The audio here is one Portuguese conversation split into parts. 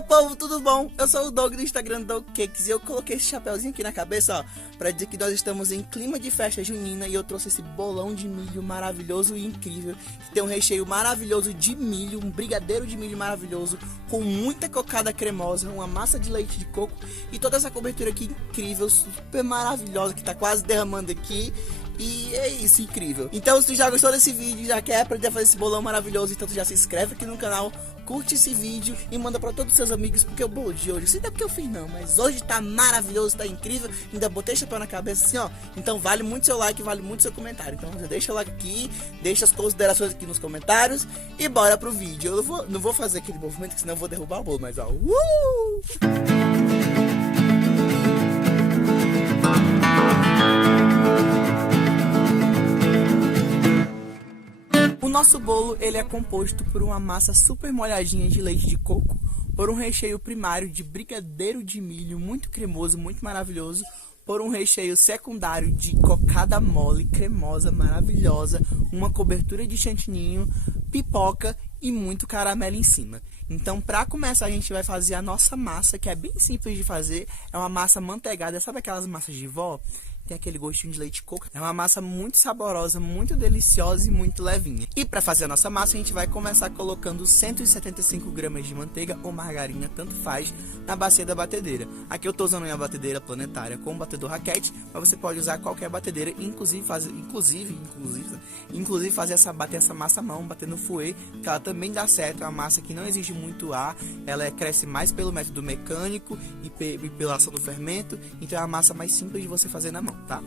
meu povo, tudo bom? Eu sou o Doug do Instagram Doug Cakes e eu coloquei esse chapeuzinho aqui na cabeça, ó, pra dizer que nós estamos em clima de festa junina e eu trouxe esse bolão de milho maravilhoso e incrível, que tem um recheio maravilhoso de milho, um brigadeiro de milho maravilhoso, com muita cocada cremosa, uma massa de leite de coco e toda essa cobertura aqui incrível, super maravilhosa, que tá quase derramando aqui. E é isso, incrível. Então, se tu já gostou desse vídeo, já quer aprender a fazer esse bolão maravilhoso, então tu já se inscreve aqui no canal, curte esse vídeo e manda pra todos os seus amigos, porque o bolo de hoje, não sei até porque eu fiz não, mas hoje tá maravilhoso, tá incrível, ainda botei chapéu na cabeça assim, ó. Então vale muito seu like, vale muito seu comentário. Então já deixa o like aqui, deixa as considerações aqui nos comentários e bora pro vídeo. Eu não vou fazer aquele movimento, que senão eu vou derrubar o bolo, mas ó. O nosso bolo, ele é composto por uma massa super molhadinha de leite de coco, por um recheio primário de brigadeiro de milho muito cremoso, muito maravilhoso, por um recheio secundário de cocada mole, cremosa, maravilhosa, uma cobertura de chantininho, pipoca e muito caramelo em cima. Então, para começar, a gente vai fazer a nossa massa, que é bem simples de fazer, é uma massa manteigada, sabe aquelas massas de vó? Tem aquele gostinho de leite de coco. É uma massa muito saborosa, muito deliciosa e muito levinha. E para fazer a nossa massa, a gente vai começar colocando 175 gramas de manteiga ou margarina, tanto faz, na bacia da batedeira. Aqui eu estou usando uma batedeira planetária com batedor raquete, mas você pode usar qualquer batedeira, inclusive fazer bater essa massa à mão, bater no fouet, que ela também dá certo. É uma massa que não exige muito ar, ela cresce mais pelo método mecânico e pela ação do fermento, então é a massa mais simples de você fazer na mão. Tá?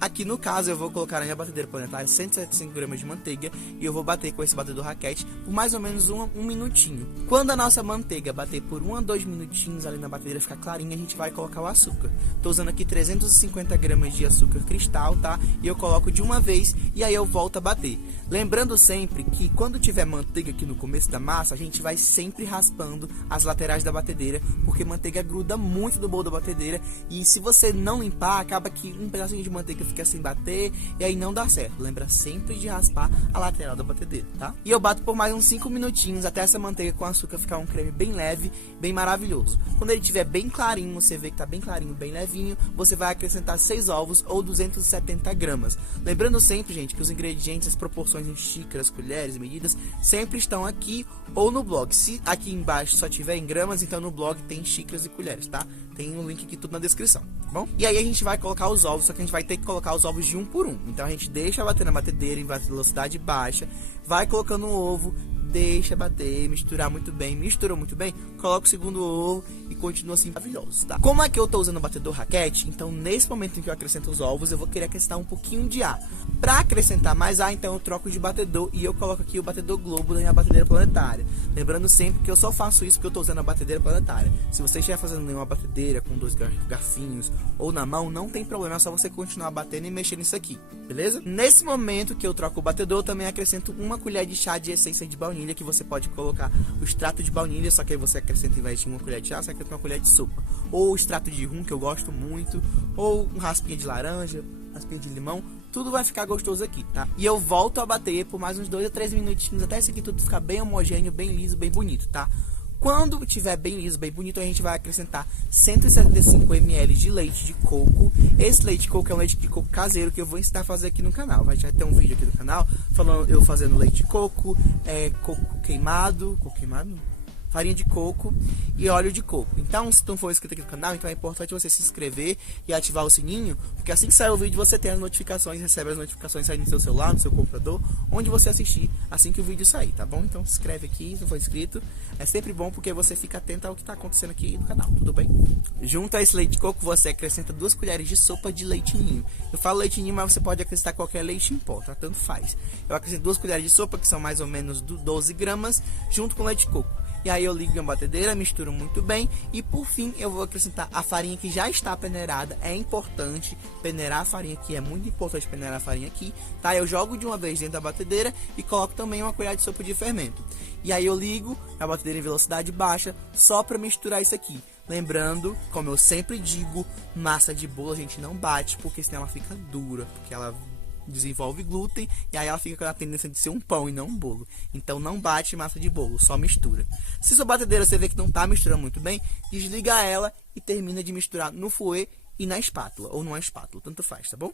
Aqui no caso eu vou colocar na minha batedeira planetária 175 gramas de manteiga e eu vou bater com esse batedor raquete por mais ou menos um minutinho. Quando a nossa manteiga bater por 1 a 2 minutinhos ali na batedeira ficar clarinha, a gente vai colocar o açúcar. Tô usando aqui 350 gramas de açúcar cristal, tá? E eu coloco de uma vez e aí eu volto a bater. Lembrando sempre que quando tiver manteiga aqui no começo da massa, a gente vai sempre raspando as laterais da batedeira, porque manteiga gruda muito no bolo da batedeira e se você não limpar, acaba que um pedacinho de manteiga fica sem bater e aí não dá certo. Lembra sempre de raspar a lateral da batedeira, tá? E eu bato por mais uns 5 minutinhos até essa manteiga com açúcar ficar um creme bem leve, bem maravilhoso. Quando ele estiver bem clarinho, você vê que tá bem clarinho, bem levinho, você vai acrescentar 6 ovos ou 270 gramas. Lembrando sempre, gente, que os ingredientes, as proporções em xícaras, colheres, medidas, sempre estão aqui ou no blog. Se aqui embaixo só tiver em gramas, então no blog tem xícaras e colheres, tá? Tem um link aqui tudo na descrição, tá bom? E aí a gente vai colocar os ovos, só que a gente vai ter que colocar os ovos de um por um. Então a gente deixa bater na batedeira em velocidade baixa, vai colocando o ovo, deixa bater, misturar muito bem, misturou muito bem, coloca o segundo ovo e continua assim maravilhoso, tá? Como aqui eu tô usando o batedor raquete, então nesse momento em que eu acrescento os ovos, eu vou querer acrescentar um pouquinho de ar. Pra acrescentar mais ar, então eu troco de batedor e eu coloco aqui o batedor globo na minha batedeira planetária. Lembrando sempre que eu só faço isso porque eu tô usando a batedeira planetária. Se você estiver fazendo nenhuma batedeira com 2 garfinhos ou na mão, não tem problema, é só você continuar batendo e mexendo nisso aqui, beleza? Nesse momento que eu troco o batedor, eu também acrescento uma colher de chá de essência de baunilha, que você pode colocar o extrato de baunilha, só que aí você acrescenta, em vez de uma colher de chá, você acrescenta uma colher de sopa. Ou o extrato de rum, que eu gosto muito, ou um raspinha de laranja, raspinha de limão, tudo vai ficar gostoso aqui, tá? E eu volto a bater por mais uns 2 a 3 minutinhos, até isso aqui tudo ficar bem homogêneo, bem liso, bem bonito, tá? Quando tiver bem liso, bem bonito, a gente vai acrescentar 175 ml de leite de coco. Esse leite de coco é um leite de coco caseiro que eu vou ensinar a fazer aqui no canal. Vai ter um vídeo aqui no canal falando eu fazendo leite de coco, coco queimado, farinha de coco e óleo de coco. Então, se tu não for inscrito aqui no canal, então é importante você se inscrever e ativar o sininho, porque assim que sair o vídeo você tem as notificações, recebe as notificações saindo no seu celular, no seu computador, onde você assistir assim que o vídeo sair, tá bom? Então se inscreve aqui, se não for inscrito, é sempre bom porque você fica atento ao que está acontecendo aqui no canal, tudo bem? Junto a esse leite de coco, você acrescenta 2 colheres de sopa de leite ninho. Eu falo leite ninho, mas você pode acrescentar qualquer leite em pó, tá? Tanto faz. Eu acrescento 2 colheres de sopa, que são mais ou menos 12 gramas, junto com leite de coco. E aí eu ligo a batedeira, misturo muito bem e por fim eu vou acrescentar a farinha que já está peneirada. É importante peneirar a farinha aqui, é muito importante peneirar a farinha aqui, tá? Eu jogo de uma vez dentro da batedeira e coloco também uma colher de sopa de fermento. E aí eu ligo a batedeira em velocidade baixa só para misturar isso aqui. Lembrando, como eu sempre digo, massa de bolo a gente não bate, porque senão ela fica dura, porque ela desenvolve glúten, e aí ela fica com a tendência de ser um pão e não um bolo. Então não bate massa de bolo, só mistura. Se sua batedeira você vê que não está misturando muito bem, desliga ela e termina de misturar no fouet e na espátula, ou numa espátula, tanto faz, tá bom?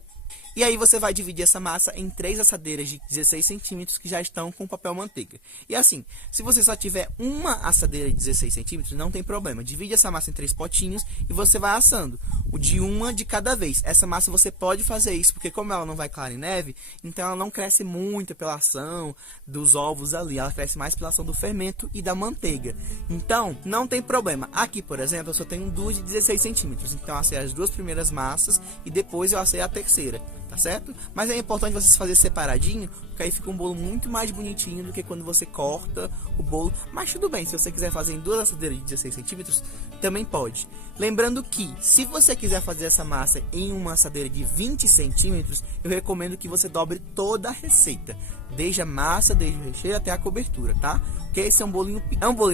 E aí você vai dividir essa massa em 3 assadeiras de 16 centímetros que já estão com papel manteiga. E assim, se você só tiver uma assadeira de 16 centímetros, não tem problema. Divide essa massa em 3 potinhos e você vai assando, o de uma de cada vez. Essa massa você pode fazer isso, porque como ela não vai clara em neve, então ela não cresce muito pela ação dos ovos ali, ela cresce mais pela ação do fermento e da manteiga. Então, não tem problema. Aqui, por exemplo, eu só tenho 2 de 16 centímetros, então eu assei as 2 primeiras massas e depois eu assei a terceira. Tá certo? Mas é importante você fazer separadinho, porque aí fica um bolo muito mais bonitinho do que quando você corta o bolo. Mas tudo bem, se você quiser fazer em 2 assadeiras de 16 centímetros, também pode. Lembrando que, se você quiser fazer essa massa em uma assadeira de 20 centímetros, eu recomendo que você dobre toda a receita. Desde a massa, desde o recheio até a cobertura, tá? Porque esse é um bolinho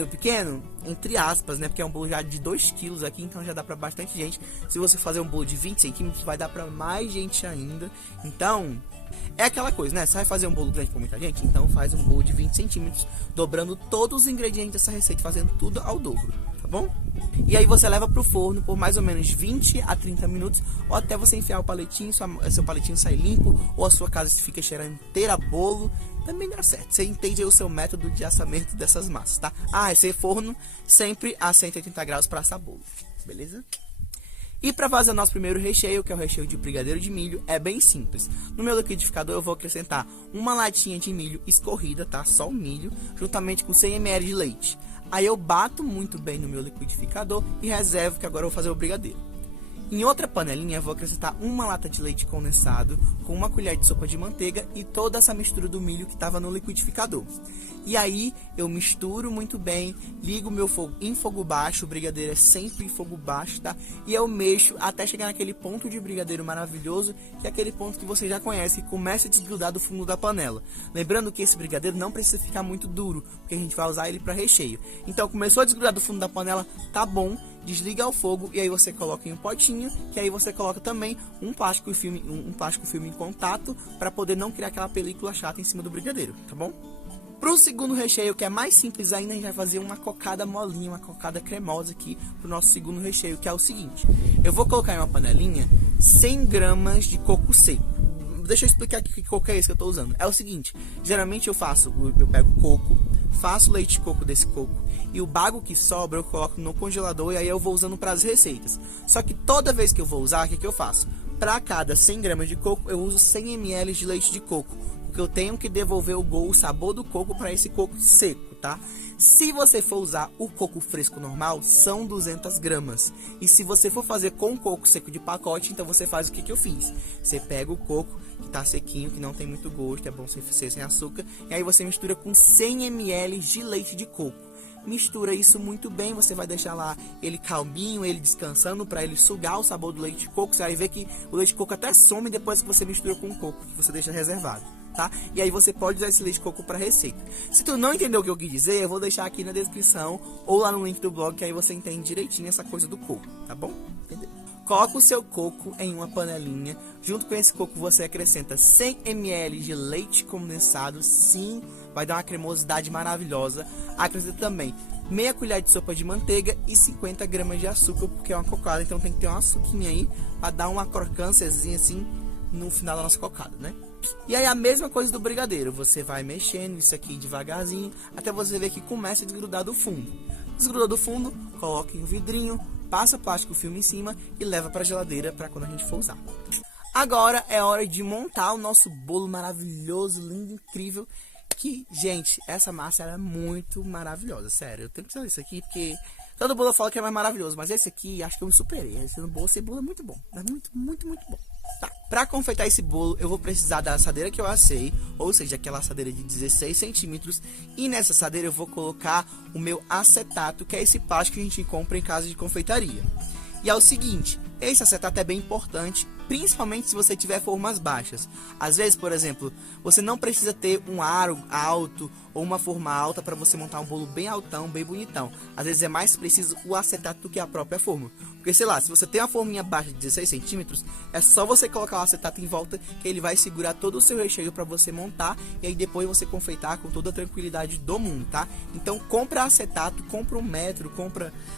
pequeno, entre aspas, né? Porque é um bolo já de 2 quilos aqui, então já dá pra bastante gente. Se você fazer um bolo de 20 centímetros, vai dar pra mais gente ainda. Então, é aquela coisa, né? Você vai fazer um bolo grande pra muita gente, então faz um bolo de 20 centímetros, dobrando todos os ingredientes dessa receita, fazendo tudo ao dobro, tá bom? E aí você leva pro forno por mais ou menos 20 a 30 minutos, ou até você enfiar o palitinho, seu palitinho sair limpo, ou a sua casa fica cheirando inteira a bolo, também dá certo. Você entende aí o seu método de assamento dessas massas, tá? Ah, esse forno sempre a 180 graus para assar bolo, beleza? E para fazer o nosso primeiro recheio, que é o recheio de brigadeiro de milho, é bem simples. No meu liquidificador eu vou acrescentar uma latinha de milho escorrida, tá? Só o milho, juntamente com 100 ml de leite. Aí eu bato muito bem no meu liquidificador e reservo, que agora eu vou fazer o brigadeiro. Em outra panelinha eu vou acrescentar uma lata de leite condensado com uma colher de sopa de manteiga e toda essa mistura do milho que estava no liquidificador. E aí eu misturo muito bem, ligo meu fogo em fogo baixo, o brigadeiro é sempre em fogo baixo, tá? E eu mexo até chegar naquele ponto de brigadeiro maravilhoso, que é aquele ponto que você já conhece, que começa a desgrudar do fundo da panela. Lembrando que esse brigadeiro não precisa ficar muito duro, porque a gente vai usar ele para recheio. Então começou a desgrudar do fundo da panela, tá bom. Desliga o fogo e aí você coloca em um potinho, que aí você coloca também um plástico filme em contato para poder não criar aquela película chata em cima do brigadeiro, tá bom? Para o segundo recheio, que é mais simples ainda, a gente vai fazer uma cocada molinha, uma cocada cremosa aqui para o nosso segundo recheio, que é o seguinte. Eu vou colocar em uma panelinha 100 gramas de coco seco. Deixa eu explicar aqui que coco é esse que eu estou usando. É o seguinte, geralmente eu pego coco, faço leite de coco desse coco e o bago que sobra eu coloco no congelador e aí eu vou usando para as receitas. Só que toda vez que eu vou usar, o que eu faço? Para cada 100 gramas de coco eu uso 100 ml de leite de coco, porque eu tenho que devolver o sabor do coco para esse coco seco, tá? Se você for usar o coco fresco normal, são 200 gramas. E se você for fazer com coco seco de pacote, então você faz o que eu fiz. Você pega o coco que tá sequinho, que não tem muito gosto, é bom ser sem açúcar, e aí você mistura com 100 ml de leite de coco. Mistura isso muito bem, você vai deixar lá ele calminho, ele descansando para ele sugar o sabor do leite de coco. Você vai ver que o leite de coco até some depois que você mistura com o coco, que você deixa reservado, tá? E aí você pode usar esse leite de coco para receita. Se tu não entendeu o que eu quis dizer, eu vou deixar aqui na descrição ou lá no link do blog, que aí você entende direitinho essa coisa do coco, tá bom? Entendeu? Coloca o seu coco em uma panelinha. Junto com esse coco você acrescenta 100 ml de leite condensado. Sim, vai dar uma cremosidade maravilhosa. Acrescenta também meia colher de sopa de manteiga e 50 gramas de açúcar, porque é uma cocada, então tem que ter uma açuquinha aí para dar uma crocânciazinha assim no final da nossa cocada, né? E aí a mesma coisa do brigadeiro, você vai mexendo isso aqui devagarzinho até você ver que começa a desgrudar do fundo. Desgrudou do fundo, coloca em um vidrinho, passa plástico filme em cima e leva para a geladeira para quando a gente for usar. Agora é hora de montar o nosso bolo maravilhoso, lindo, incrível. Que, gente, essa massa era muito maravilhosa, sério. Eu tenho que fazer isso aqui porque todo bolo fala que é mais maravilhoso, mas esse aqui acho que eu me superei. Esse bolo é muito bom, é muito, muito, muito bom. Tá, para confeitar esse bolo eu vou precisar da assadeira que eu assei, ou seja, aquela assadeira de 16 centímetros. E nessa assadeira eu vou colocar o meu acetato, que é esse plástico que a gente compra em casa de confeitaria. E é o seguinte, esse acetato é bem importante principalmente se você tiver formas baixas. Às vezes, por exemplo, você não precisa ter um aro alto ou uma forma alta para você montar um bolo bem altão, bem bonitão. Às vezes é mais preciso o acetato do que a própria forma. Porque, sei lá, se você tem uma forminha baixa de 16 centímetros, é só você colocar o acetato em volta que ele vai segurar todo o seu recheio para você montar e aí depois você confeitar com toda a tranquilidade do mundo, tá? Então compra acetato, compra 1 metro,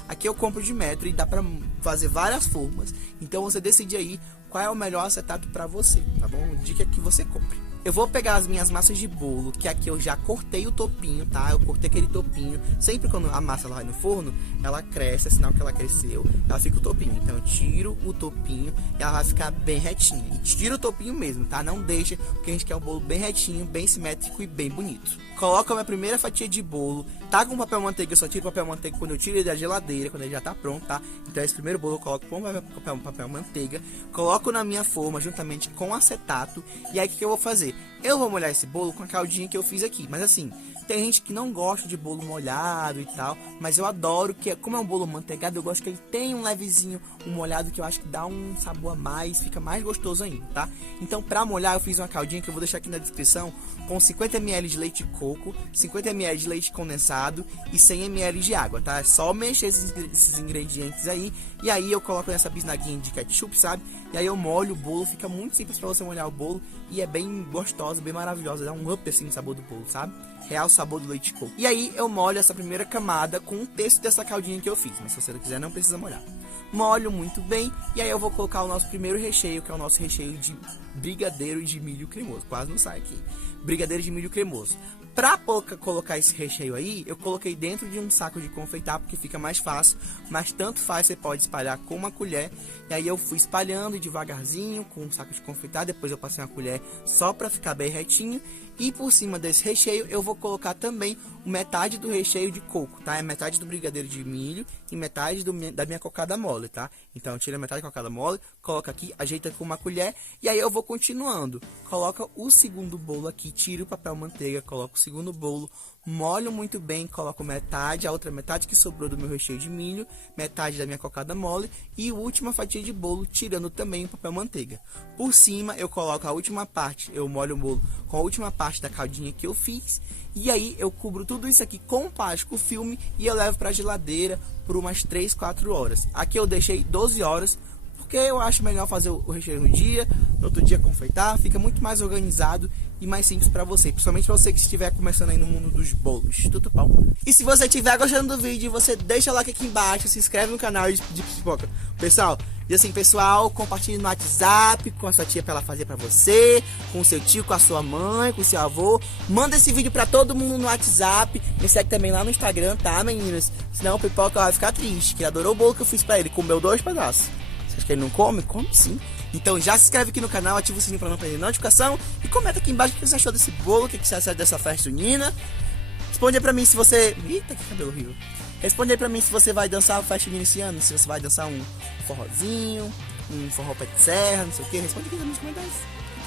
aqui eu compro de metro e dá para fazer várias formas. Então você decide aí qual é o melhor acetato para você, tá bom? Dica que você compre. Eu vou pegar as minhas massas de bolo, que aqui eu já cortei o topinho, tá? Eu cortei aquele topinho. Sempre quando a massa vai no forno, ela cresce, é sinal que ela cresceu, ela fica o topinho. Então eu tiro o topinho e ela vai ficar bem retinha. E tira o topinho mesmo, tá? Não deixa, porque a gente quer um bolo bem retinho, bem simétrico e bem bonito. Coloco a minha primeira fatia de bolo, tá com papel manteiga, eu só tiro papel manteiga quando eu tiro ele da geladeira, quando ele já tá pronto, tá? Então esse primeiro bolo eu coloco com papel manteiga, coloco na minha forma juntamente com acetato, e aí o que eu vou fazer? Eu vou molhar esse bolo com a caldinha que eu fiz aqui, mas assim, tem gente que não gosta de bolo molhado e tal, mas eu adoro, que como é um bolo manteigado, eu gosto que ele tem um levezinho, um molhado que eu acho que dá um sabor a mais, fica mais gostoso ainda, tá? Então pra molhar eu fiz uma caldinha que eu vou deixar aqui na descrição, com 50 ml de leite de coco, 50 ml de leite condensado e 100 ml de água, tá? É só mexer esses ingredientes aí, e aí eu coloco nessa bisnaguinha de ketchup, sabe? E aí eu molho o bolo, fica muito simples pra você molhar o bolo, e é bem gostosa, bem maravilhosa, dá um up assim no sabor do bolo, sabe? Real sabor do leite de coco. E aí eu molho essa primeira camada com um terço dessa caldinha que eu fiz, mas se você não quiser não precisa molhar. Molho muito bem, e aí eu vou colocar o nosso primeiro recheio, que é o nosso recheio de brigadeiro de milho cremoso. Quase não sai aqui. Brigadeiro de milho cremoso. Pra colocar esse recheio aí, eu coloquei dentro de um saco de confeitar, porque fica mais fácil, mas tanto faz, você pode espalhar com uma colher. E aí eu fui espalhando devagarzinho com um saco de confeitar, depois eu passei uma colher só pra ficar bem retinho. E por cima desse recheio eu vou colocar também metade do recheio de coco, tá? É metade do brigadeiro de milho e metade da minha cocada mole, tá? Então eu tiro a metade da cocada mole, coloco aqui, ajeita com uma colher e aí eu vou continuando. Coloca o segundo bolo aqui, tiro o papel manteiga, coloco o segundo bolo, molho muito bem, coloco metade, a outra metade que sobrou do meu recheio de milho, metade da minha cocada mole e a última fatia de bolo, tirando também o papel manteiga. Por cima eu coloco a última parte, eu molho o bolo com a última parte da caldinha que eu fiz, e aí eu cubro tudo isso aqui com plástico filme e eu levo para a geladeira por umas 3, 4 horas. Aqui eu deixei 12 horas, porque eu acho melhor fazer o recheio no dia, no outro dia confeitar, fica muito mais organizado e mais simples para você, principalmente para você que estiver começando aí no mundo dos bolos. Tudo bom? E se você estiver gostando do vídeo, você deixa o like aqui embaixo, se inscreve no canal de pipoca. Pessoal, e assim, pessoal, compartilhe no WhatsApp com a sua tia para ela fazer para você, com o seu tio, com a sua mãe, com o seu avô. Manda esse vídeo para todo mundo no WhatsApp. Me segue também lá no Instagram, tá, meninas? Senão o pipoca vai ficar triste, que ele adorou o bolo que eu fiz para ele, comeu 2 pedaços. Você acha que ele não come? Come sim. Então já se inscreve aqui no canal, ativa o sininho para não perder notificação e comenta aqui embaixo o que você achou desse bolo, o que você achou dessa festa junina. Responde aí pra mim se você... Eita, que cabelo horrível. Responde aí pra mim se você vai dançar a festa junina esse ano, se você vai dançar um forrozinho, um forró pé de serra, não sei o que. Responde aqui nos comentários.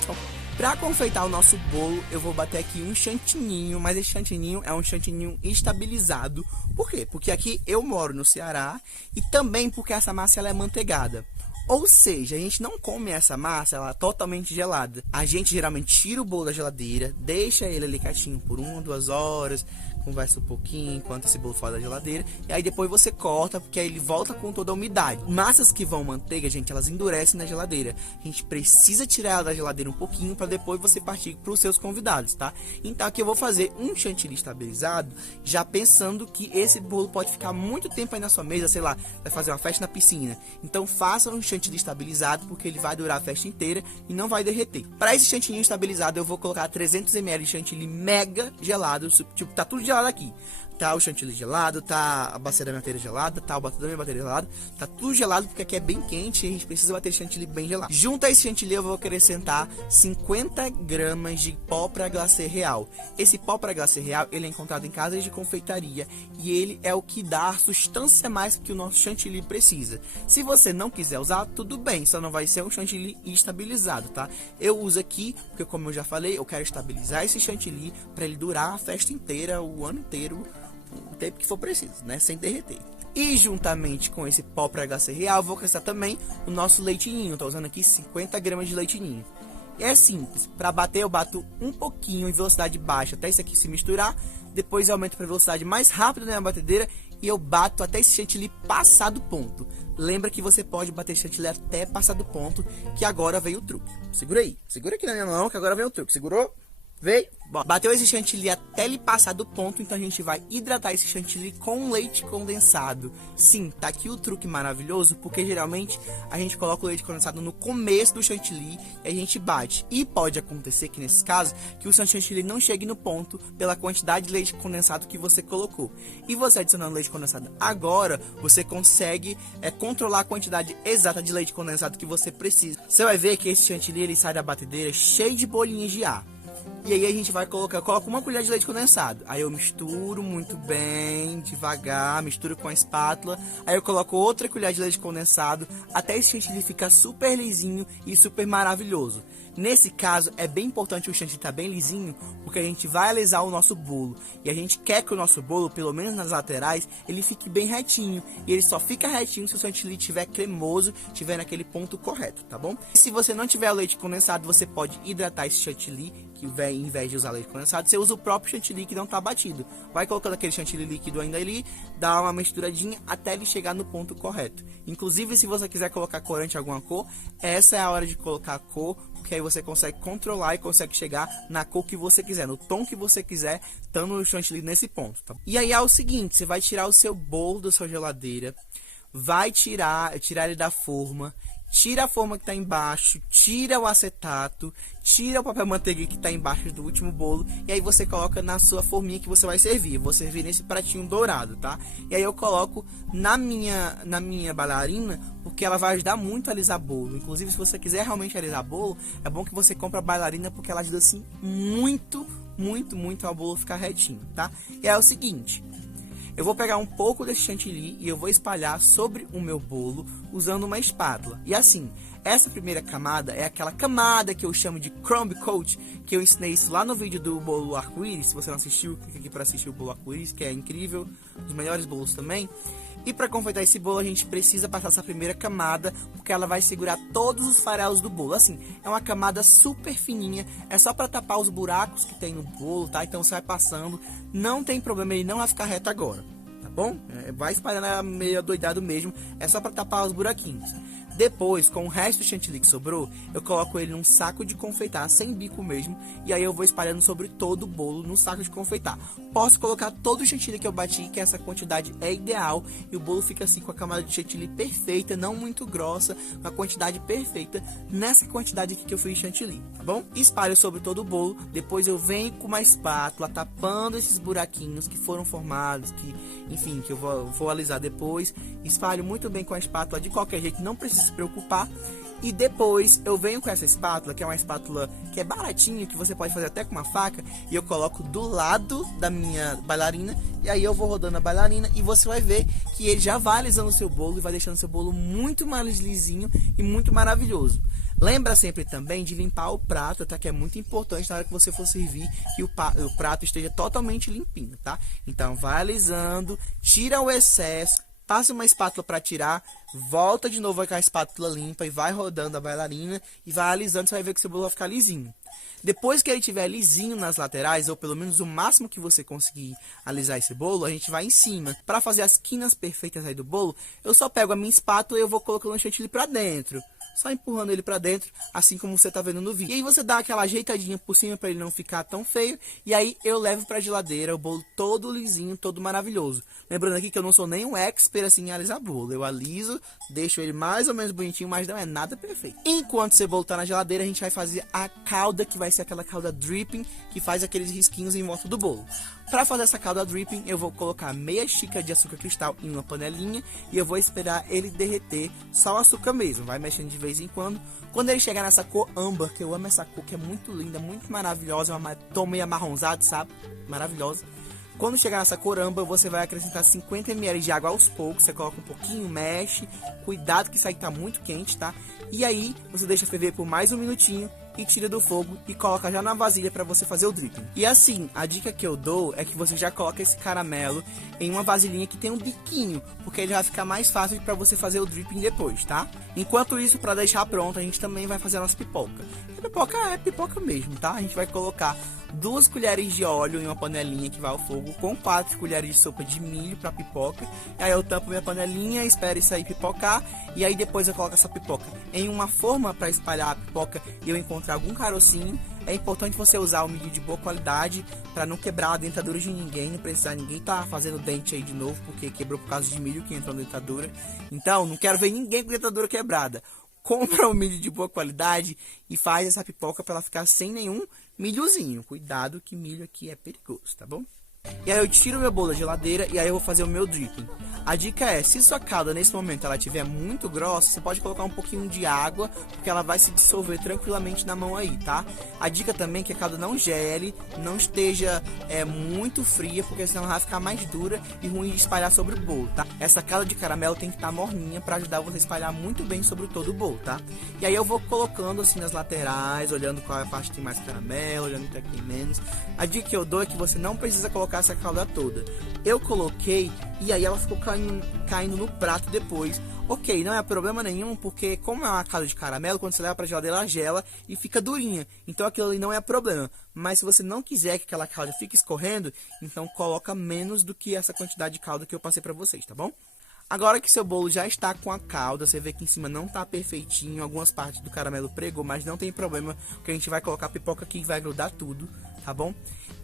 Bom, pra confeitar o nosso bolo, eu vou bater aqui um chantininho, mas esse chantininho é um chantininho estabilizado. Por quê? Porque aqui eu moro no Ceará e também porque essa massa ela é manteigada. Ou seja, a gente não come essa massa, ela é totalmente gelada. A gente geralmente tira o bolo da geladeira, deixa ele ali quietinho por 1 ou 2 horas, conversa um pouquinho enquanto esse bolo fora da geladeira, e aí depois você corta, porque aí ele volta com toda a umidade. Massas que vão manteiga, gente, elas endurecem na geladeira. A gente precisa tirar ela da geladeira um pouquinho para depois você partir para os seus convidados, tá? Então aqui eu vou fazer um chantilly estabilizado, já pensando que esse bolo pode ficar muito tempo aí na sua mesa, sei lá, vai fazer uma festa na piscina. Então faça um chantilly estabilizado, porque ele vai durar a festa inteira e não vai derreter. Para esse chantilly estabilizado, eu vou colocar 300 ml de chantilly mega gelado, tipo, tá tudo gelado aqui. Tá o chantilly gelado, tá a bacia da minha bateria gelada, tá o batedor da minha bateria gelado, tá tudo gelado porque aqui é bem quente e a gente precisa bater chantilly bem gelado. Junto a esse chantilly eu vou acrescentar 50 gramas de pó para glacê real. Esse pó para glacê real, ele é encontrado em casas de confeitaria e ele é o que dá a sustância mais que o nosso chantilly precisa. Se você não quiser usar, tudo bem, só não vai ser um chantilly estabilizado, tá? Eu uso aqui, porque como eu já falei, eu quero estabilizar esse chantilly para ele durar a festa inteira, o ano inteiro, o tempo que for preciso, né? Sem derreter. E juntamente com esse pó para HC real, vou acrescentar também o nosso leite ninho. Estou usando aqui 50 gramas de leite ninho. E é simples, para bater eu bato um pouquinho em velocidade baixa até isso aqui se misturar. Depois eu aumento para velocidade mais rápida na minha batedeira e eu bato até esse chantilly passar do ponto. Lembra que você pode bater chantilly até passar do ponto, que agora veio o truque. Segura aí, segura aqui na minha mão que agora vem o truque. Segurou? Veio? Bom, bateu esse chantilly até ele passar do ponto, então a gente vai hidratar esse chantilly com leite condensado. Sim, tá aqui o truque maravilhoso, porque geralmente a gente coloca o leite condensado no começo do chantilly e a gente bate. E pode acontecer que nesse caso, que o seu chantilly não chegue no ponto pela quantidade de leite condensado que você colocou. E você adicionando leite condensado agora, você consegue controlar a quantidade exata de leite condensado que você precisa. Você vai ver que esse chantilly ele sai da batedeira cheio de bolinhas de ar. E aí a gente vai colocar, coloco uma colher de leite condensado. Aí eu misturo muito bem, devagar, misturo com a espátula. Aí eu coloco outra colher de leite condensado, até esse chantilly ficar super lisinho e super maravilhoso. Nesse caso, é bem importante o chantilly estar bem lisinho, porque a gente vai alisar o nosso bolo. E a gente quer que o nosso bolo, pelo menos nas laterais, ele fique bem retinho. E ele só fica retinho se o chantilly estiver cremoso, estiver naquele ponto correto, tá bom? E se você não tiver o leite condensado, você pode hidratar esse chantilly, que em vez de usar leite condensado, você usa o próprio chantilly que não está batido. Vai colocando aquele chantilly líquido ainda ali, dá uma misturadinha até ele chegar no ponto correto. Inclusive, se você quiser colocar corante alguma cor, essa é a hora de colocar a cor, porque aí você consegue controlar e consegue chegar na cor que você quiser, no tom que você quiser, estando o chantilly nesse ponto. Tá? E aí é o seguinte, você vai tirar o seu bolo da sua geladeira, vai tirar ele da forma, tira a forma que está embaixo, tira o acetato, tira o papel manteiga que está embaixo do último bolo e aí você coloca na sua forminha que você vai servir. Eu vou servir nesse pratinho dourado, tá? E aí eu coloco na minha bailarina, porque ela vai ajudar muito a alisar bolo. Inclusive, se você quiser realmente alisar bolo, é bom que você compre a bailarina, porque ela ajuda assim muito ao bolo ficar retinho, tá? E é o seguinte, eu vou pegar um pouco desse chantilly e eu vou espalhar sobre o meu bolo usando uma espátula. E assim, essa primeira camada é aquela camada que eu chamo de crumb coat, que eu ensinei isso lá no vídeo do bolo arco-íris. Se você não assistiu, clica aqui para assistir o bolo arco-íris, que é incrível, um dos melhores bolos também. E para confeitar esse bolo a gente precisa passar essa primeira camada, porque ela vai segurar todos os farelos do bolo. Assim, é uma camada super fininha, é só para tapar os buracos que tem no bolo, tá? Então você vai passando, não tem problema, ele não vai ficar reto agora, tá bom? Vai espalhando meio adoidado mesmo, é só para tapar os buraquinhos. Depois, com o resto do chantilly que sobrou, eu coloco ele num saco de confeitar, sem bico mesmo, e aí eu vou espalhando sobre todo o bolo no saco de confeitar. Posso colocar todo o chantilly que eu bati, que essa quantidade é ideal, e o bolo fica assim com a camada de chantilly perfeita, não muito grossa, com a quantidade perfeita, nessa quantidade aqui que eu fiz de chantilly, tá bom? Espalho sobre todo o bolo, depois eu venho com uma espátula, tapando esses buraquinhos que foram formados, enfim, que eu vou alisar depois, espalho muito bem com a espátula, de qualquer jeito, não precisa se preocupar. E depois eu venho com essa espátula, que é uma espátula que é baratinha, que você pode fazer até com uma faca, e eu coloco do lado da minha bailarina, e aí eu vou rodando a bailarina e você vai ver que ele já vai alisando o seu bolo e vai deixando o seu bolo muito mais lisinho e muito maravilhoso. Lembra sempre também de limpar o prato, tá? Que é muito importante na hora que você for servir, que o prato esteja totalmente limpinho, tá? Então vai alisando, tira o excesso, passa uma espátula para tirar, volta de novo com a espátula limpa e vai rodando a bailarina e vai alisando, você vai ver que seu bolo vai ficar lisinho. Depois que ele estiver lisinho nas laterais, ou pelo menos o máximo que você conseguir alisar esse bolo, a gente vai em cima. Para fazer as quinas perfeitas aí do bolo, eu só pego a minha espátula e eu vou colocando o chantilly para dentro. Só empurrando ele para dentro, assim como você tá vendo no vídeo. E aí você dá aquela ajeitadinha por cima para ele não ficar tão feio. E aí eu levo para geladeira o bolo todo lisinho, todo maravilhoso. Lembrando aqui que eu não sou nem um expert assim em alisar bolo. Eu aliso, deixo ele mais ou menos bonitinho, mas não é nada perfeito. Enquanto esse bolo tá na geladeira, a gente vai fazer a calda, que vai ser aquela calda dripping, que faz aqueles risquinhos em volta do bolo. Para fazer essa calda dripping, eu vou colocar meia xícara de açúcar cristal em uma panelinha e eu vou esperar ele derreter, só o açúcar mesmo, vai mexendo de vez em quando. Quando ele chegar nessa cor âmbar, que eu amo essa cor, que é muito linda, muito maravilhosa, uma tom meio amarronzado, sabe? Maravilhosa. Quando chegar nessa cor âmbar, você vai acrescentar 50 ml de água aos poucos, você coloca um pouquinho, mexe, cuidado que isso aí tá muito quente, tá? E aí, você deixa ferver por mais um minutinho e tira do fogo e coloca já na vasilha para você fazer o dripping. E assim, a dica que eu dou é que você já coloca esse caramelo em uma vasilhinha que tem um biquinho, porque ele vai ficar mais fácil para você fazer o dripping depois, tá? Enquanto isso, para deixar pronto, a gente também vai fazer a nossa pipoca. A pipoca é pipoca mesmo, tá? A gente vai colocar 2 colheres de óleo em uma panelinha que vai ao fogo, com 4 colheres de sopa de milho para pipoca. E aí eu tampo minha panelinha, espero isso aí pipocar, e aí depois eu coloco essa pipoca em uma forma para espalhar a pipoca e eu encontrar algum carocinho. É importante você usar o milho de boa qualidade para não quebrar a dentadura de ninguém, não precisar ninguém tá fazendo dente aí de novo porque quebrou por causa de milho que entrou na dentadura. Então, não quero ver ninguém com dentadura quebrada. Compra o milho de boa qualidade e faz essa pipoca para ela ficar sem nenhum milhozinho. Cuidado que milho aqui é perigoso, tá bom? E aí eu tiro meu bolo da geladeira e aí eu vou fazer o meu dripping. A dica é, se sua calda nesse momento ela estiver muito grossa, você pode colocar um pouquinho de água, porque ela vai se dissolver tranquilamente na mão aí, tá? A dica também é que a calda não gele, não esteja muito fria, porque senão ela vai ficar mais dura e ruim de espalhar sobre o bolo, tá? Essa calda de caramelo tem que estar morninha para ajudar você a espalhar muito bem sobre todo o bolo, tá? E aí eu vou colocando assim nas laterais, olhando qual é a parte que tem mais caramelo, olhando que tem menos. A dica que eu dou é que você não precisa colocar essa calda toda. Eu coloquei e aí ela ficou caindo no prato depois. Ok, não é problema nenhum, porque como é uma calda de caramelo, quando você leva pra geladeira ela gela e fica durinha. Então aquilo ali não é problema. Mas se você não quiser que aquela calda fique escorrendo, então coloca menos do que essa quantidade de calda que eu passei pra vocês, tá bom? Agora que seu bolo já está com a calda, você vê que em cima não tá perfeitinho, algumas partes do caramelo pregou, mas não tem problema, porque a gente vai colocar a pipoca aqui e vai grudar tudo, tá bom?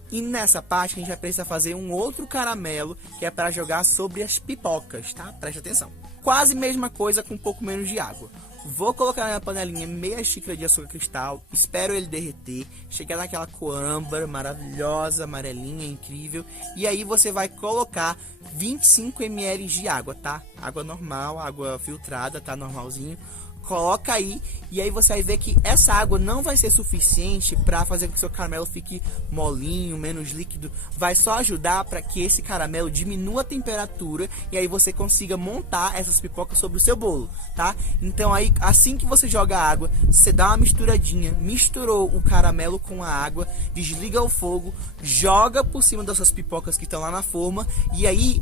E nessa parte a gente vai precisar fazer um outro caramelo, que é para jogar sobre as pipocas, tá? Preste atenção. Quase mesma coisa com um pouco menos de água. Vou colocar na minha panelinha meia xícara de açúcar cristal, espero ele derreter, chegar naquela cor âmbar maravilhosa, amarelinha, incrível. E aí você vai colocar 25 ml de água, tá? Água normal, água filtrada, tá? Normalzinho. Coloca aí e aí você vai ver que essa água não vai ser suficiente para fazer com que seu caramelo fique molinho, menos líquido. Vai só ajudar para que esse caramelo diminua a temperatura e aí você consiga montar essas pipocas sobre o seu bolo, tá? Então aí, assim que você joga a água, você dá uma misturadinha, misturou o caramelo com a água, desliga o fogo, joga por cima dessas pipocas que estão lá na forma e aí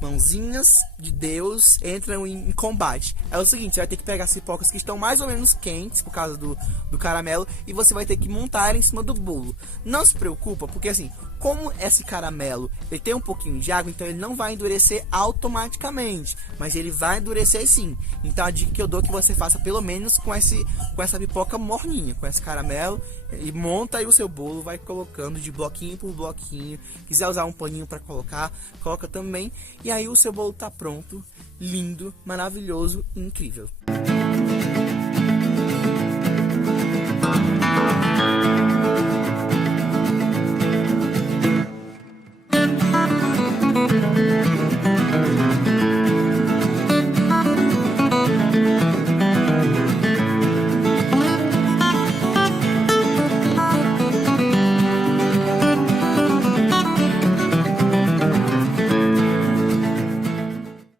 mãozinhas de Deus entram em combate. É o seguinte, você vai ter que pegar as pipocas que estão mais ou menos quentes por causa do caramelo e você vai ter que montar em cima do bolo. Não se preocupa, porque assim, como esse caramelo ele tem um pouquinho de água, então ele não vai endurecer automaticamente, mas ele vai endurecer sim. Então a dica que eu dou é que você faça pelo menos com essa pipoca morninha, com esse caramelo, e monta aí o seu bolo, vai colocando de bloquinho por bloquinho. Quiser usar um paninho para colocar, coloca também. E aí o seu bolo tá pronto, lindo, maravilhoso, incrível.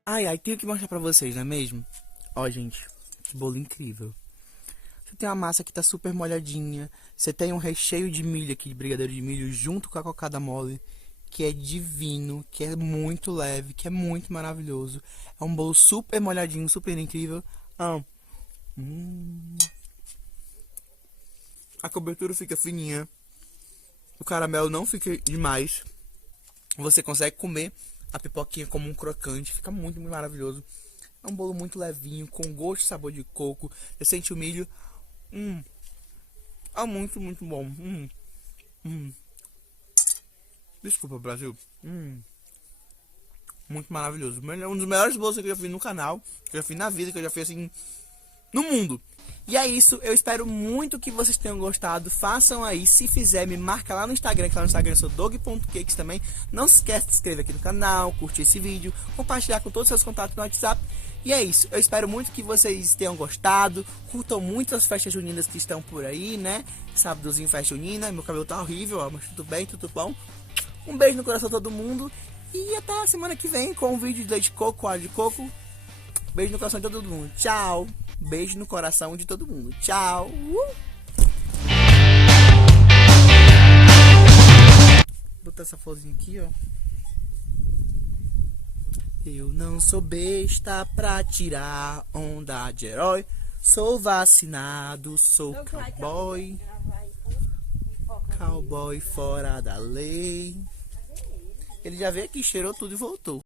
Ai, tenho que mostrar pra vocês, não é mesmo? Ó, gente, que bolo incrível. Você tem uma massa que tá super molhadinha. Você tem um recheio de milho aqui, de brigadeiro de milho, junto com a cocada mole, que é divino, que é muito leve, que é muito maravilhoso. É um bolo super molhadinho, super incrível. A cobertura fica fininha. O caramelo não fica demais. Você consegue comer a pipoquinha como um crocante, fica muito, muito maravilhoso. É um bolo muito levinho, com gosto e sabor de coco. Você sente o milho. É muito, muito bom. Desculpa, Brasil. Muito maravilhoso. Um dos melhores bolos que eu já fiz no canal, que eu já fiz na vida, que eu já fiz assim no mundo. E é isso, eu espero muito que vocês tenham gostado. Façam aí, se fizer, me marca lá no Instagram, que lá no Instagram eu sou dog.cakes também. Não se esquece de se inscrever aqui no canal, curtir esse vídeo, compartilhar com todos os seus contatos no WhatsApp. E é isso, eu espero muito que vocês tenham gostado. Curtam muito as festas juninas que estão por aí, né? Sábadozinho, festa junina, meu cabelo tá horrível, ó, mas tudo bem, tudo bom. Um beijo no coração de todo mundo. E até a semana que vem com um vídeo de leite de coco, óleo de coco. Beijo no coração de todo mundo. Tchau. Beijo no coração de todo mundo. Tchau. Vou botar essa florzinha aqui, ó. Eu não sou besta pra tirar onda de herói. Sou vacinado, sou cowboy. Cowboy fora da lei. Ele já veio aqui, cheirou tudo e voltou.